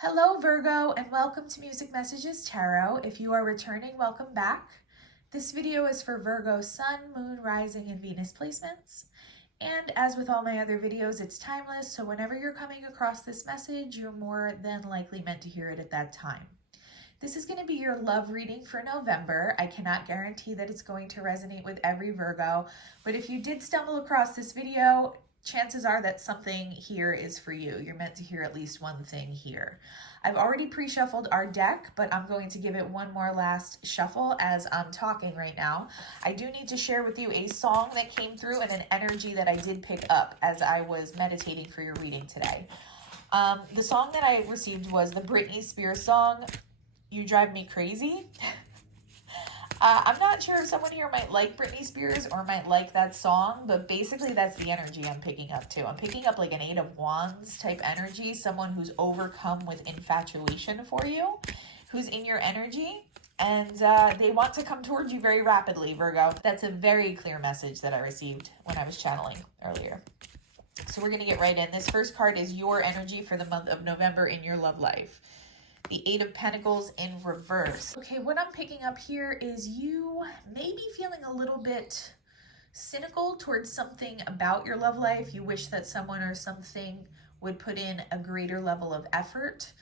Hello, Virgo, and welcome to Music Messages Tarot. If you are returning, welcome back. This video is for Virgo Sun, Moon, Rising, and Venus placements. And as with all my other videos, it's timeless, so whenever you're coming across this message, you're more than likely meant to hear it at that time. This is going to be your love reading for November. I cannot guarantee that it's going to resonate with every Virgo, but if you did stumble across this video, chances are that something here is for you. You're meant to hear at least one thing here. I've already pre-shuffled our deck, but I'm going to give it one more last shuffle as I'm talking right now. I do need to share with you a song that came through and an energy that I did pick up as I was meditating for your reading today. The song that I received was the Britney Spears song, You Drive Me Crazy. I'm not sure if someone here might like Britney Spears or might like that song, but basically that's the energy I'm picking up too. I'm picking up like an Eight of Wands type energy, someone who's overcome with infatuation for you, who's in your energy, and they want to come towards you very rapidly, Virgo. That's a very clear message that I received when I was channeling earlier. So we're going to get right in. This first card is your energy for the month of November in your love life. The Eight of Pentacles in reverse. Okay, what I'm picking up here is you may be feeling a little bit cynical towards something about your love life. You wish that someone or something would put in a greater level of effort.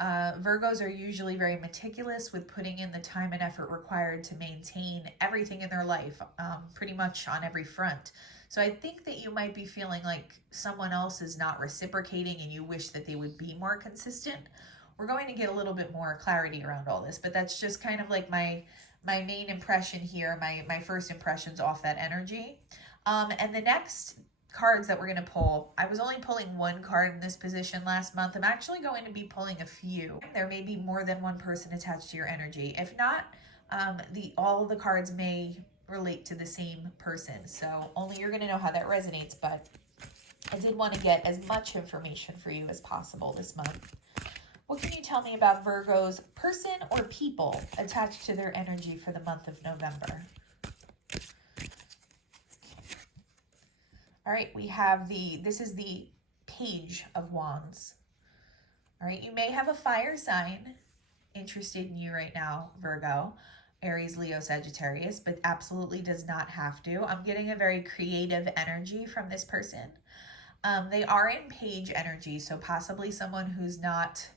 Virgos are usually very meticulous with putting in the time and effort required to maintain everything in their life, pretty much on every front. So I think that you might be feeling like someone else is not reciprocating and you wish that they would be more consistent. We're going to get a little bit more clarity around all this, but that's just kind of like my main impression here, my first impressions off that energy. And the next cards that we're going to pull, I was only pulling one card in this position last month. I'm actually going to be pulling a few. There may be more than one person attached to your energy. If not, all of the cards may relate to the same person. So only you're going to know how that resonates, but I did want to get as much information for you as possible this month. What can you tell me about Virgo's person or people attached to their energy for the month of November? All right, we have this is the Page of Wands. All right, you may have a fire sign interested in you right now, Virgo, Aries, Leo, Sagittarius, but absolutely does not have to. I'm getting a very creative energy from this person. They are in Page energy, so possibly someone who's not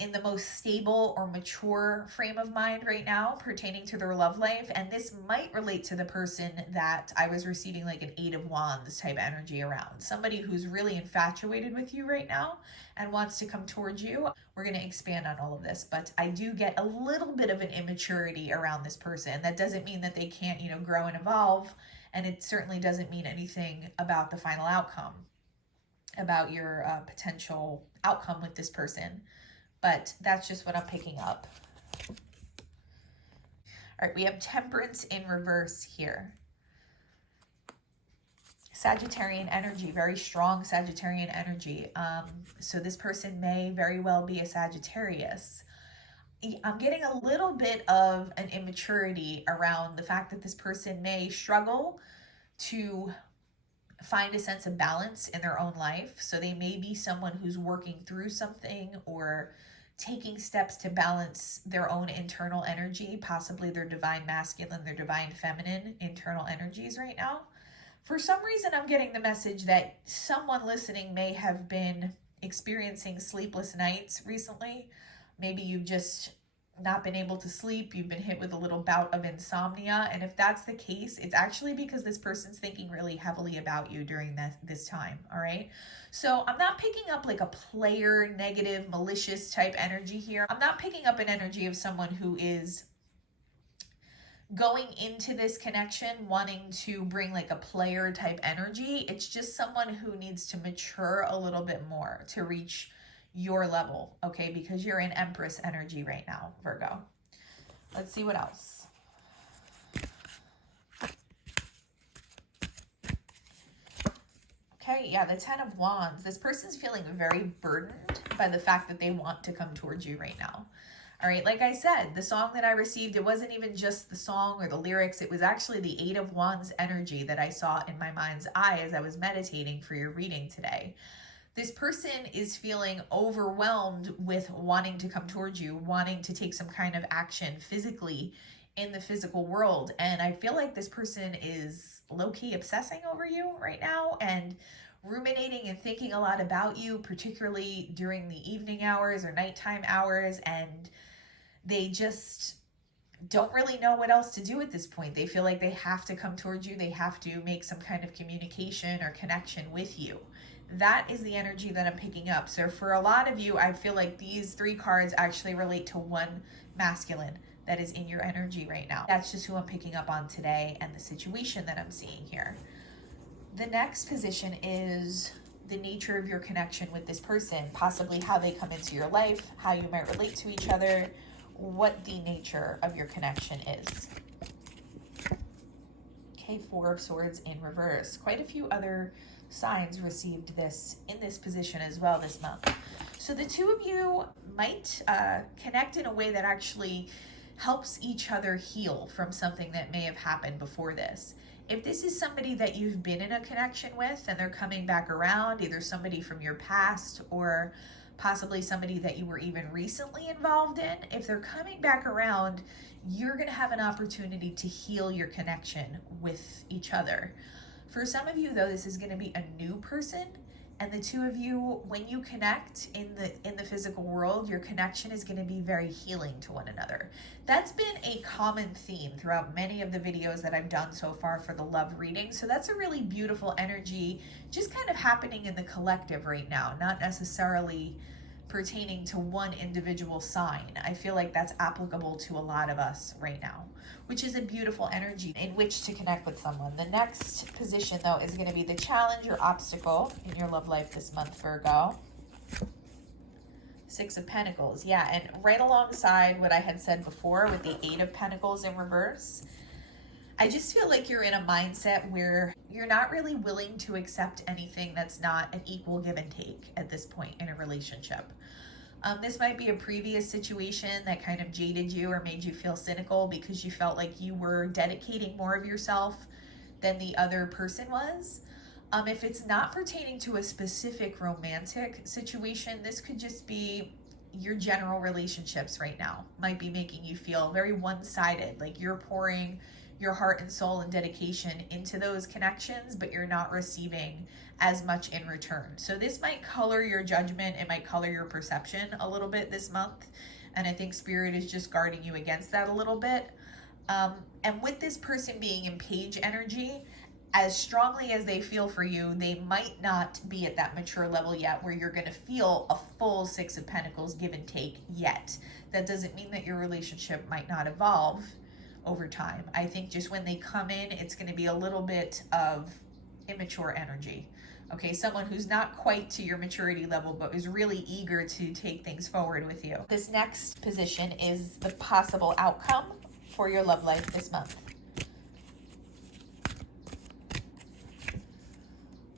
in the most stable or mature frame of mind right now pertaining to their love life. And this might relate to the person that I was receiving like an Eight of Wands type energy around. Somebody who's really infatuated with you right now and wants to come towards you. We're going to expand on all of this, but I do get a little bit of an immaturity around this person. That doesn't mean that they can't, grow and evolve. And it certainly doesn't mean anything about the final outcome, about your potential outcome with this person. But that's just what I'm picking up. All right, we have Temperance in reverse here. Sagittarian energy, very strong Sagittarian energy. So this person may very well be a Sagittarius. I'm getting a little bit of an immaturity around the fact that this person may struggle to find a sense of balance in their own life. So they may be someone who's working through something or taking steps to balance their own internal energy, possibly their divine masculine, their divine feminine internal energies right now. For some reason, I'm getting the message that someone listening may have been experiencing sleepless nights recently. Maybe you've just not been able to sleep. You've been hit with a little bout of insomnia. And if that's the case, it's actually because this person's thinking really heavily about you during this time. All right. So I'm not picking up like a player, negative, malicious type energy here. I'm not picking up an energy of someone who is going into this connection wanting to bring like a player type energy. It's just someone who needs to mature a little bit more to reach your level, okay? Because you're in Empress energy right now, Virgo. Let's see what else. Okay, yeah, the Ten of Wands. This person's feeling very burdened by the fact that they want to come towards you right now. All right, like I said, the song that I received, it wasn't even just the song or the lyrics. It was actually the Eight of Wands energy that I saw in my mind's eye as I was meditating for your reading today. This person is feeling overwhelmed with wanting to come towards you, wanting to take some kind of action physically in the physical world. And I feel like this person is low-key obsessing over you right now and ruminating and thinking a lot about you, particularly during the evening hours or nighttime hours. And they just don't really know what else to do at this point. They feel like they have to come towards you. They have to make some kind of communication or connection with you. That is the energy that I'm picking up. So for a lot of you, I feel like these 3 cards actually relate to one masculine that is in your energy right now. That's just who I'm picking up on today and the situation that I'm seeing here. The next position is the nature of your connection with this person, possibly how they come into your life, how you might relate to each other, what the nature of your connection is. Okay, 4 of Swords in reverse. Quite a few other signs received this in this position as well this month. So the 2 of you might connect in a way that actually helps each other heal from something that may have happened before this. If this is somebody that you've been in a connection with and they're coming back around, either somebody from your past or possibly somebody that you were even recently involved in, if they're coming back around, you're going to have an opportunity to heal your connection with each other. For some of you, though, this is going to be a new person, and the 2 of you, when you connect in the physical world, your connection is going to be very healing to one another. That's been a common theme throughout many of the videos that I've done so far for the love reading. So that's a really beautiful energy just kind of happening in the collective right now, not necessarily pertaining to one individual sign. I feel like that's applicable to a lot of us right now, which is a beautiful energy in which to connect with someone. The next position, though, is going to be the challenge or obstacle in your love life this month, Virgo. 6 of Pentacles. Yeah, and right alongside what I had said before with the 8 of Pentacles in reverse, I just feel like you're in a mindset where you're not really willing to accept anything that's not an equal give and take at this point in a relationship. This might be a previous situation that kind of jaded you or made you feel cynical because you felt like you were dedicating more of yourself than the other person was. If it's not pertaining to a specific romantic situation, this could just be your general relationships right now. Might be making you feel very one-sided, like you're pouring your heart and soul and dedication into those connections, but you're not receiving as much in return. So this might color your judgment. It might color your perception a little bit this month. And I think Spirit is just guarding you against that a little bit. And with this person being in page energy, as strongly as they feel for you, they might not be at that mature level yet where you're going to feel a full 6 of Pentacles give and take yet. That doesn't mean that your relationship might not evolve over time. I think just when they come in, it's going to be a little bit of immature energy. Okay, someone who's not quite to your maturity level, but is really eager to take things forward with you. This next position is the possible outcome for your love life this month.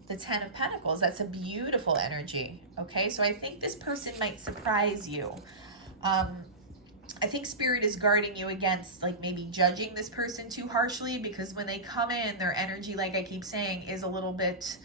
The 10 of Pentacles, that's a beautiful energy. Okay, so I think this person might surprise you. I think Spirit is guarding you against like maybe judging this person too harshly, because when they come in, their energy, like I keep saying, is a little bit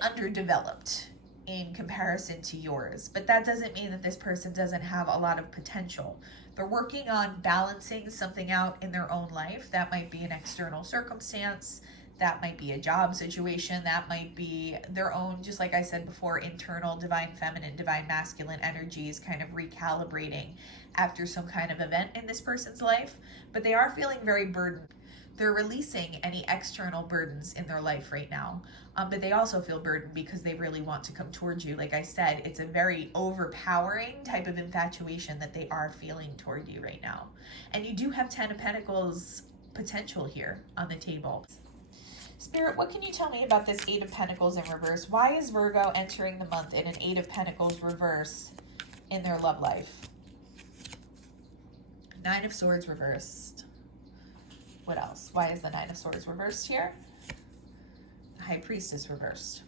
underdeveloped in comparison to yours. But that doesn't mean that this person doesn't have a lot of potential. They're working on balancing something out in their own life. That might be an external circumstance. That might be a job situation. That might be their own, just like I said before, internal divine feminine, divine masculine energies kind of recalibrating after some kind of event in this person's life. But they are feeling very burdened. They're releasing any external burdens in their life right now. But they also feel burdened because they really want to come towards you. Like I said, it's a very overpowering type of infatuation that they are feeling toward you right now. And you do have 10 of Pentacles potential here on the table. Spirit, what can you tell me about this 8 of Pentacles in reverse? Why is Virgo entering the month in an 8 of Pentacles reverse in their love life? 9 of Swords reversed. What else? Why is the 9 of Swords reversed here? High Priestess reversed.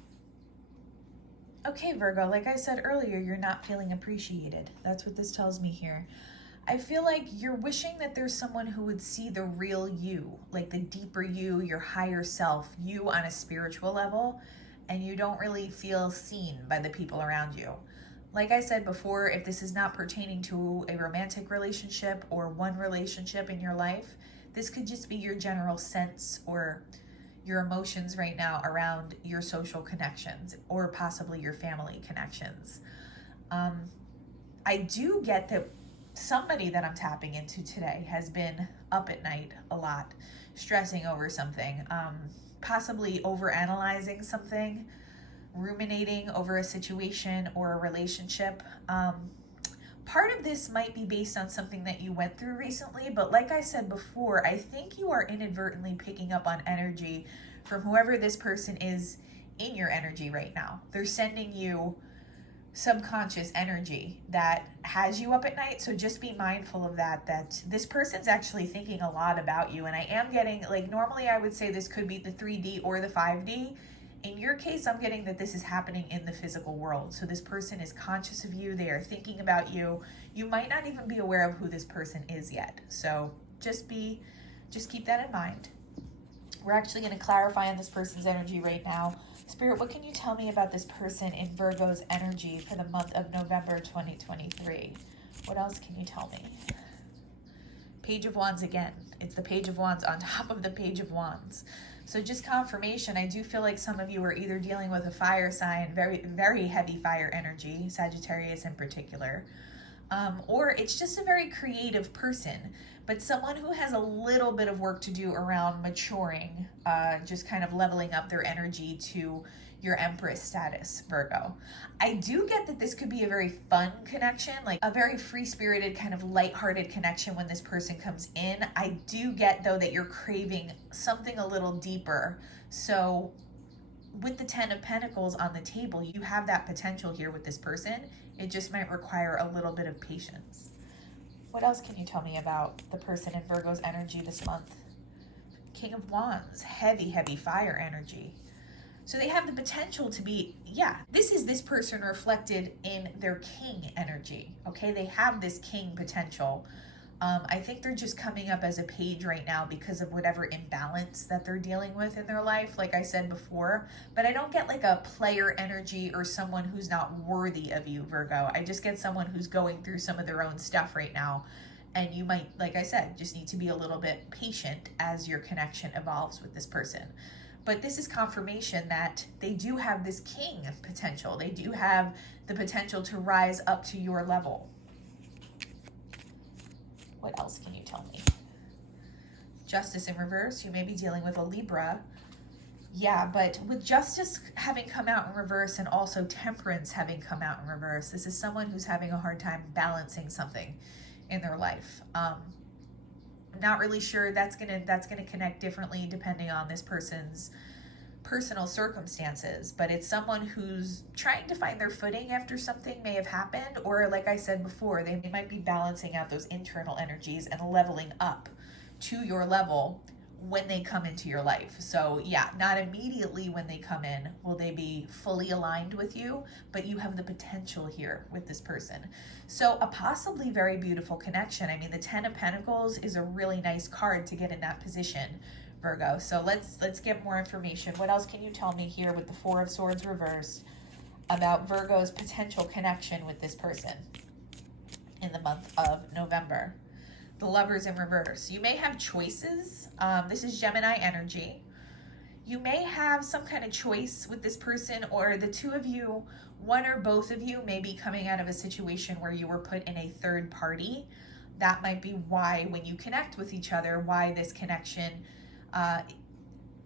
Okay, Virgo, like I said earlier, you're not feeling appreciated. That's what this tells me here. I feel like you're wishing that there's someone who would see the real you, like the deeper you, your higher self, you on a spiritual level, and you don't really feel seen by the people around you. Like I said before, if this is not pertaining to a romantic relationship or one relationship in your life, this could just be your general sense or your emotions right now around your social connections or possibly your family connections. I do get that somebody that I'm tapping into today has been up at night a lot, stressing over something, possibly overanalyzing something, ruminating over a situation or a relationship. Part of this might be based on something that you went through recently, but like I said before, I think you are inadvertently picking up on energy from whoever this person is in your energy right now. They're sending you subconscious energy that has you up at night. So just be mindful of that this person's actually thinking a lot about you. And I am getting, like, normally I would say this could be the 3D or the 5D. In your case, I'm getting that this is happening in the physical world. So this person is conscious of you. They are thinking about you. You might not even be aware of who this person is yet. So just keep that in mind. We're actually going to clarify on this person's energy right now. Spirit, what can you tell me about this person in Virgo's energy for the month of November 2023? What else can you tell me? Page of Wands again. It's the Page of Wands on top of the Page of Wands. So just confirmation, I do feel like some of you are either dealing with a fire sign, very, very heavy fire energy, Sagittarius in particular, or it's just a very creative person, but someone who has a little bit of work to do around maturing, just kind of leveling up their energy to your Empress status, Virgo. I do get that this could be a very fun connection, like a very free-spirited, kind of lighthearted connection when this person comes in. I do get, though, that you're craving something a little deeper. So with the 10 of Pentacles on the table, you have that potential here with this person. It just might require a little bit of patience. What else can you tell me about the person in Virgo's energy this month? King of Wands, heavy, heavy fire energy. So they have the potential to be, this is this person reflected in their king energy, okay? They have this king potential. I think they're just coming up as a page right now because of whatever imbalance that they're dealing with in their life, like I said before. But I don't get like a player energy or someone who's not worthy of you, Virgo. I just get someone who's going through some of their own stuff right now. And you might, like I said, just need to be a little bit patient as your connection evolves with this person. But this is confirmation that they do have this king potential. They do have the potential to rise up to your level. What else can you tell me? Justice in reverse. You may be dealing with a Libra. Yeah, but with Justice having come out in reverse and also Temperance having come out in reverse, this is someone who's having a hard time balancing something in their life. Not really sure that's gonna connect differently depending on this person's personal circumstances, but it's someone who's trying to find their footing after something may have happened, or like I said before, they might be balancing out those internal energies and leveling up to your level when they come into your life. So yeah, not immediately when they come in will they be fully aligned with you, but you have the potential here with this person. So a possibly very beautiful connection. I mean, the 10 of Pentacles is a really nice card to get in that position, Virgo. So let's get more information. What else can you tell me here with the 4 of Swords reversed about Virgo's potential connection with this person in the month of November? The Lovers in reverse. You may have choices. This is Gemini energy. You may have some kind of choice with this person, or the two of you, one or both of you may be coming out of a situation where you were put in a third party. That might be why when you connect with each other, why this connection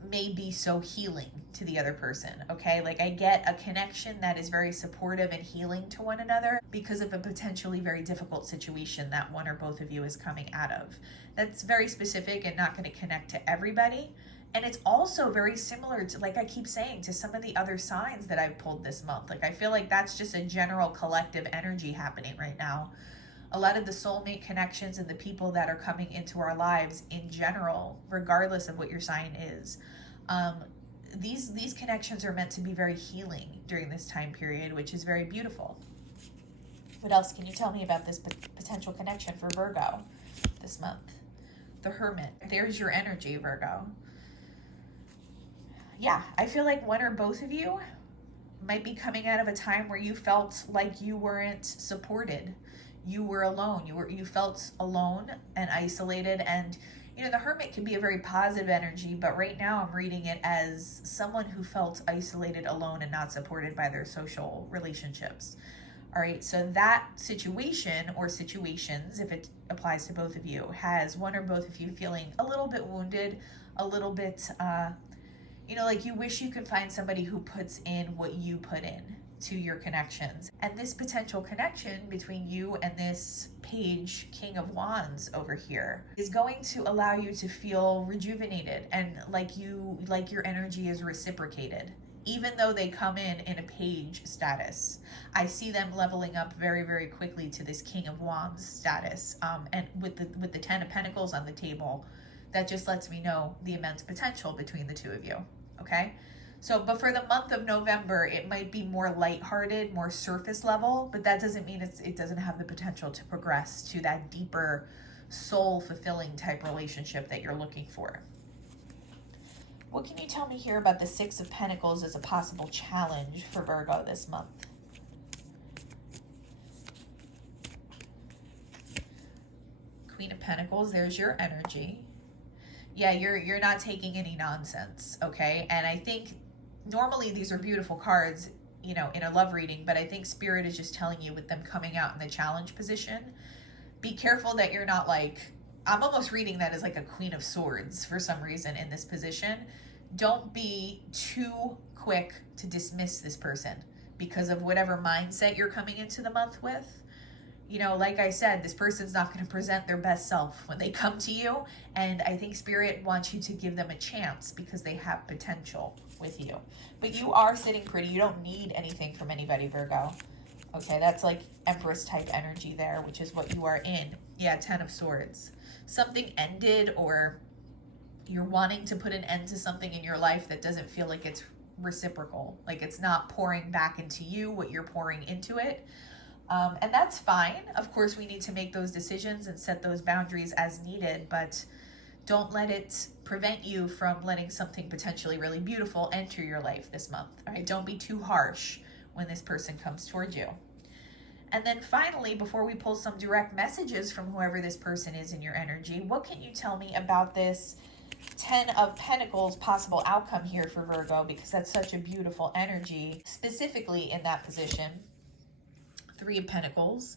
may be so healing to the other person, okay? Like I get a connection that is very supportive and healing to one another because of a potentially very difficult situation that one or both of you is coming out of. That's very specific and not going to connect to everybody. And it's also very similar to, like I keep saying, to some of the other signs that I've pulled this month. Like I feel like that's just a general collective energy happening right now. A lot of the soulmate connections and the people that are coming into our lives in general, regardless of what your sign is, these connections are meant to be very healing during this time period, which is very beautiful. What else can you tell me about this potential connection for Virgo this month? The Hermit. There's your energy, Virgo. Yeah, I feel like one or both of you might be coming out of a time where you felt like you weren't supported. You were alone. You felt alone and isolated, and the hermit can be a very positive energy, but right now I'm reading it as someone who felt isolated, alone, and not supported by their social relationships. All right, so that situation or situations, if it applies to both of you, has one or both of you feeling a little bit wounded, a little bit like you wish you could find somebody who puts in what you put in to your connections. And this potential connection between you and this page King of Wands over here is going to allow you to feel rejuvenated and like your energy is reciprocated. Even though they come in a page status, I see them leveling up very, very quickly to this King of Wands status. And with the Ten of Pentacles on the table, that just lets me know the immense potential between the two of you. Okay? So, but for the month of November, it might be more lighthearted, more surface level, but that doesn't mean it doesn't have the potential to progress to that deeper, soul-fulfilling type relationship that you're looking for. What can you tell me here about the Six of Pentacles as a possible challenge for Virgo this month? Queen of Pentacles, there's your energy. Yeah, you're not taking any nonsense, okay? And I think normally these are beautiful cards, in a love reading, but I think Spirit is just telling you with them coming out in the challenge position, be careful that you're not like, I'm almost reading that as like a Queen of Swords for some reason in this position. Don't be too quick to dismiss this person because of whatever mindset you're coming into the month with. Like I said, this person's not going to present their best self when they come to you. And I think Spirit wants you to give them a chance because they have potential with you. But you are sitting pretty. You don't need anything from anybody, Virgo. Okay, that's like Empress type energy there, which is what you are in. Yeah, Ten of Swords. Something ended, or you're wanting to put an end to something in your life that doesn't feel like it's reciprocal. Like it's not pouring back into you what you're pouring into it. And that's fine. Of course, we need to make those decisions and set those boundaries as needed, but don't let it prevent you from letting something potentially really beautiful enter your life this month. All right, don't be too harsh when this person comes towards you. And then finally, before we pull some direct messages from whoever this person is in your energy, what can you tell me about this Ten of Pentacles possible outcome here for Virgo? Because that's such a beautiful energy, specifically in that position. Three of Pentacles.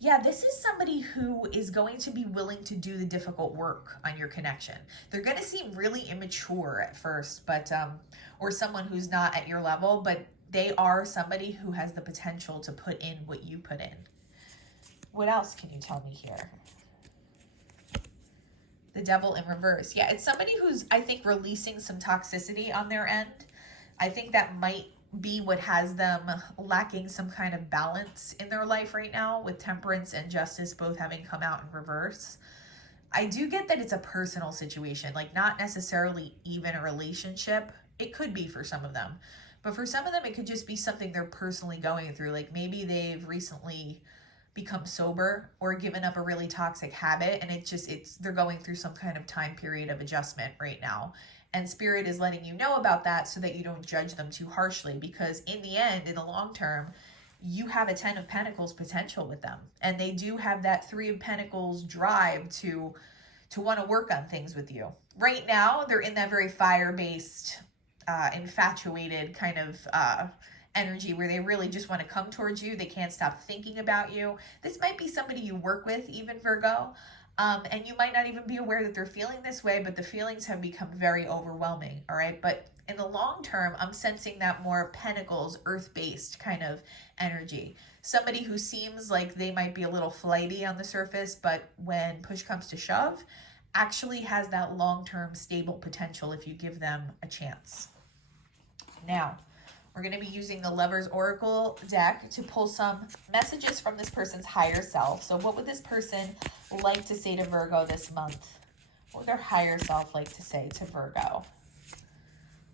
Yeah, this is somebody who is going to be willing to do the difficult work on your connection. They're going to seem really immature at first, but or someone who's not at your level, but they are somebody who has the potential to put in what you put in. What else can you tell me here? The Devil in reverse. Yeah, it's somebody who's, I think, releasing some toxicity on their end. I think that might be what has them lacking some kind of balance in their life right now, with Temperance and Justice both having come out in reverse. I do get that it's a personal situation, like not necessarily even a relationship. It could be for some of them, but for some of them, it could just be something they're personally going through. Like maybe they've recently become sober or given up a really toxic habit, and they're going through some kind of time period of adjustment right now. And Spirit is letting you know about that so that you don't judge them too harshly, because in the end, in the long term, you have a Ten of Pentacles potential with them. And they do have that Three of Pentacles drive to want to work on things with you. Right now, they're in that very fire-based, infatuated kind of energy where they really just want to come towards you. They can't stop thinking about you. This might be somebody you work with, even Virgo. And you might not even be aware that they're feeling this way, but the feelings have become very overwhelming, all right? But in the long term, I'm sensing that more Pentacles, earth-based kind of energy. Somebody who seems like they might be a little flighty on the surface, but when push comes to shove, actually has that long-term stable potential if you give them a chance. Now, we're going to be using the Lover's Oracle deck to pull some messages from this person's higher self. So what would this person like to say to Virgo this month? What would their higher self like to say to Virgo?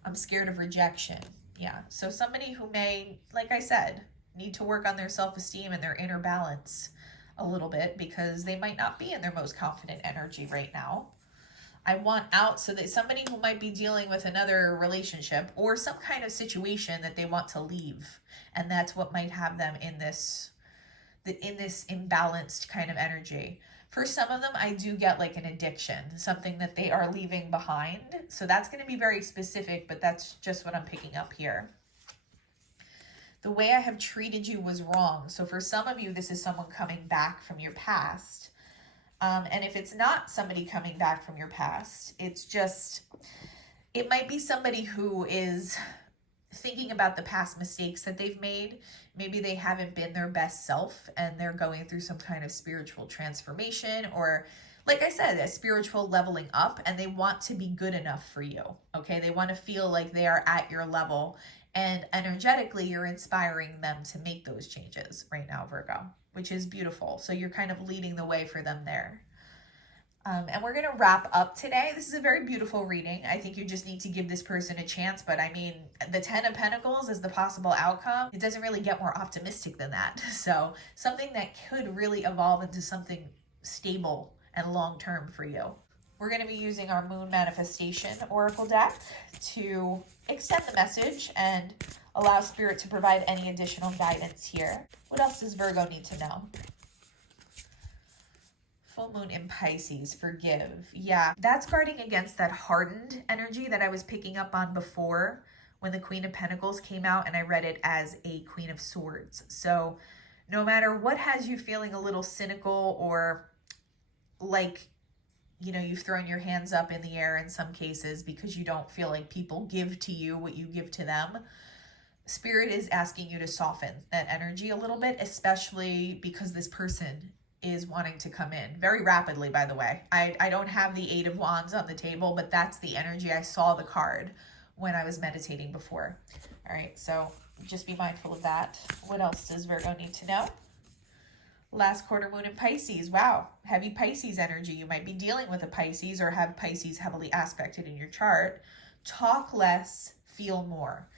I'm scared of rejection. Yeah, so somebody who may, like I said, need to work on their self-esteem and their inner balance a little bit, because they might not be in their most confident energy right now. I want out, so that somebody who might be dealing with another relationship or some kind of situation that they want to leave. And that's what might have them in this imbalanced kind of energy. For some of them, I do get like an addiction, something that they are leaving behind. So that's going to be very specific, but that's just what I'm picking up here. The way I have treated you was wrong. So for some of you, this is someone coming back from your past. And if it's not somebody coming back from your past, it might be somebody who is thinking about the past mistakes that they've made. Maybe they haven't been their best self and they're going through some kind of spiritual transformation, or like I said, a spiritual leveling up, and they want to be good enough for you. Okay. They want to feel like they are at your level, and energetically you're inspiring them to make those changes right now, Virgo, which is beautiful. So you're kind of leading the way for them there. And we're going to wrap up today. This is a very beautiful reading. I think you just need to give this person a chance. But I mean, the 10 of Pentacles is the possible outcome. It doesn't really get more optimistic than that. So something that could really evolve into something stable and long-term for you. We're going to be using our Moon Manifestation Oracle deck to extend the message and allow Spirit to provide any additional guidance here. What else does Virgo need to know? Full moon in Pisces, forgive. Yeah, that's guarding against that hardened energy that I was picking up on before when the Queen of Pentacles came out, and I read it as a Queen of Swords. So no matter what has you feeling a little cynical, or like, you know, you've thrown your hands up in the air in some cases because you don't feel like people give to you what you give to them, Spirit is asking you to soften that energy a little bit, especially because this person is wanting to come in very rapidly, by the way. I don't have the Eight of Wands on the table, but that's the energy. I saw the card when I was meditating before. All right, so just be mindful of that. What else does Virgo need to know? Last quarter moon in Pisces. Wow, heavy Pisces energy. You might be dealing with a Pisces or have Pisces heavily aspected in your chart. Talk less, feel more.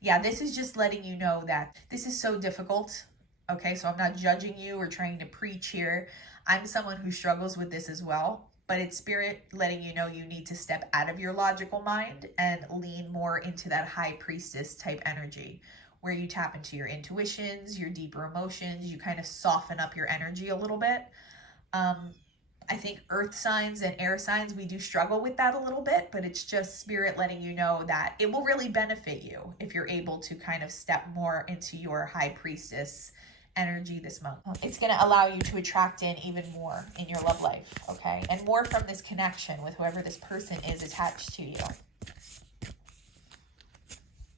Yeah, this is just letting you know that this is so difficult. Okay, so I'm not judging you or trying to preach here. I'm someone who struggles with this as well, but it's Spirit letting you know you need to step out of your logical mind and lean more into that High Priestess type energy, where you tap into your intuitions, your deeper emotions, you kind of soften up your energy a little bit. I think earth signs and air signs, we do struggle with that a little bit, but it's just Spirit letting you know that it will really benefit you if you're able to kind of step more into your High Priestess energy this month. It's going to allow you to attract in even more in your love life, okay? And more from this connection with whoever this person is attached to you.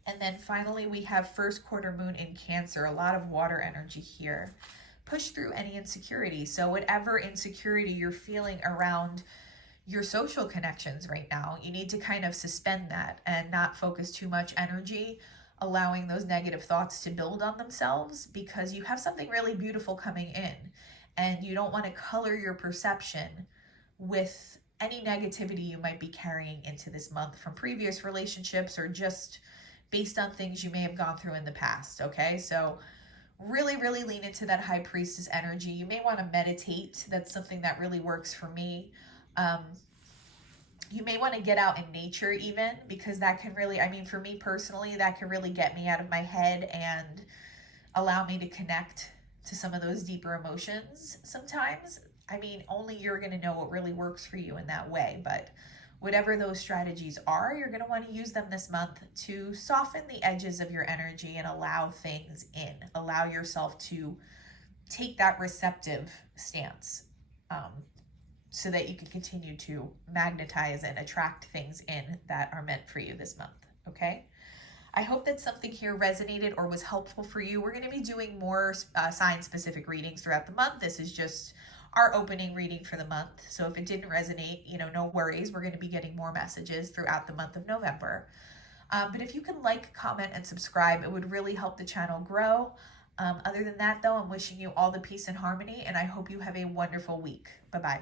And then finally, we have first quarter moon in Cancer, a lot of water energy here. Push through any insecurity. So whatever insecurity you're feeling around your social connections right now, you need to kind of suspend that and not focus too much energy allowing those negative thoughts to build on themselves, because you have something really beautiful coming in and you don't want to color your perception with any negativity you might be carrying into this month from previous relationships or just based on things you may have gone through in the past. Okay, so really lean into that High Priestess energy. You may want to meditate. That's something that really works for me. You may want to get out in nature even, because that can really, I mean, for me personally, that can really get me out of my head and allow me to connect to some of those deeper emotions sometimes. I mean, only you're going to know what really works for you in that way. But whatever those strategies are, you're going to want to use them this month to soften the edges of your energy and allow things in. Allow yourself to take that receptive stance. So that you can continue to magnetize and attract things in that are meant for you this month, okay? I hope that something here resonated or was helpful for you. We're going to be doing more sign-specific readings throughout the month. This is just our opening reading for the month. So if it didn't resonate, you know, no worries. We're going to be getting more messages throughout the month of November. But if you can like, comment, and subscribe, it would really help the channel grow. Other than that, though, I'm wishing you all the peace and harmony, and I hope you have a wonderful week. Bye-bye.